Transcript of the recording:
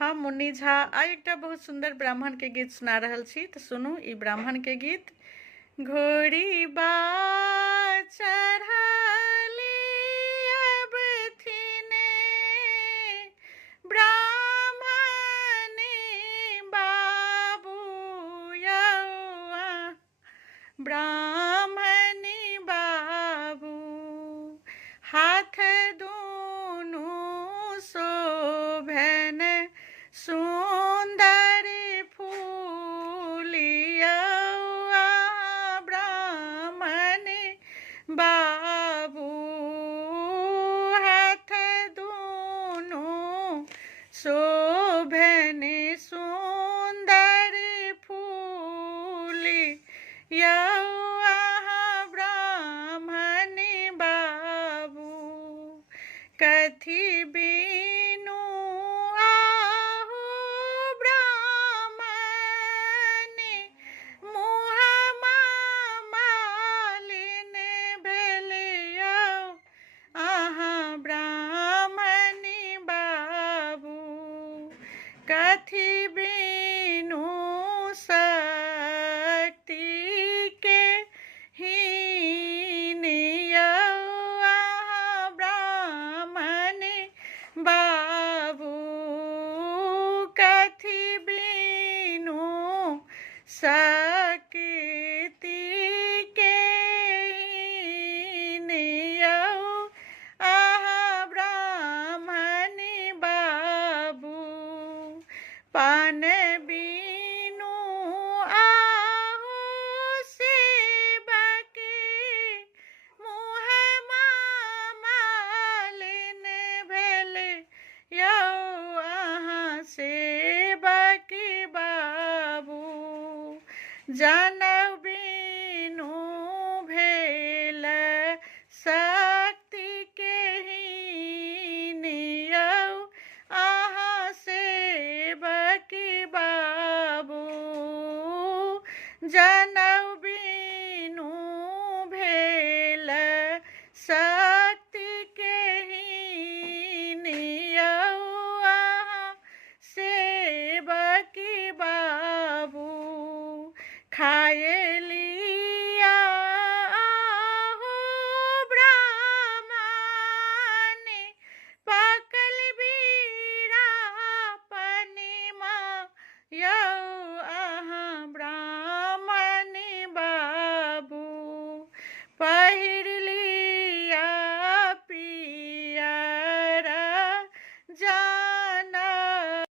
हम मुन्नी झा आइ एकटा बहुत सुंदर ब्राह्मण के गीत सुना रहल छी। तो सुनू ई ब्राह्मण के गीत। घोड़ी बा चढ़ले अब थिने ब्राह्मण बाबू यौआ ब्राह्मण बाबू हाथ दूनु शोभन सुंदर फूलिया ब्राह्मण बाबू हाथ दूनु शोभन सुंदर फूलिया ब्राह्मण बाबू कथी बीनु आहु ब्राह्मण मुहमा मालिन भेलियौ ब्राह्मण बाबू कथी बीनु शक्ति के हीनियौ ब्राह्मण बाबू कथी बीनु शक्ति के हीनियौ ब्राह्मण बाबू पान बीनु आहु सेवक मुहमा मालिन भेलियौ सेवक बाबू जनौ बीनु भेल शक्ति के हीनियौ सेवक बाबू जनौ बीनु भेल शक्ति के हीनियौ सेवक बाबू खाए